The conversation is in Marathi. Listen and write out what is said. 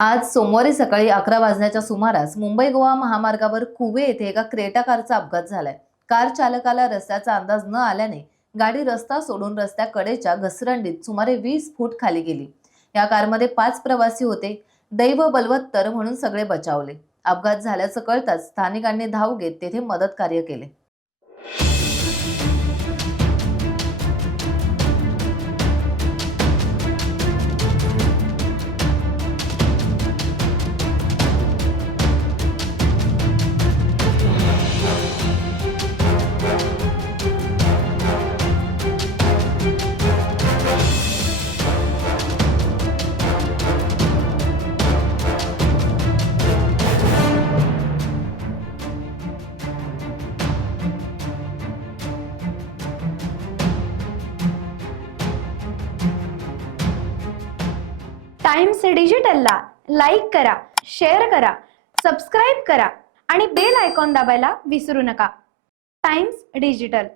आज सोमवारी सकाळी 11 वाजण्याच्या सुमारास मुंबई गोवा महामार्गावर कुवे येथे एका क्रेटा कारचा अपघात झालाय। कार चालकाला रस्त्याचा अंदाज न आल्याने गाडी रस्ता सोडून रस्त्याकडेच्या घसरंडीत सुमारे 20 फूट खाली गेली। या कारमध्ये 5 प्रवासी होते। दैव बलवत्तर म्हणून सगळे बचावले। अपघात झाल्याचं कळताच स्थानिकांनी धाव घेत तेथे मदत कार्य केले। टाइम्स डिजिटलला लाईक करा, शेअर करा, सबस्क्राईब करा आणि बेल आयकॉन दाबायला विसरू नका। Times digital.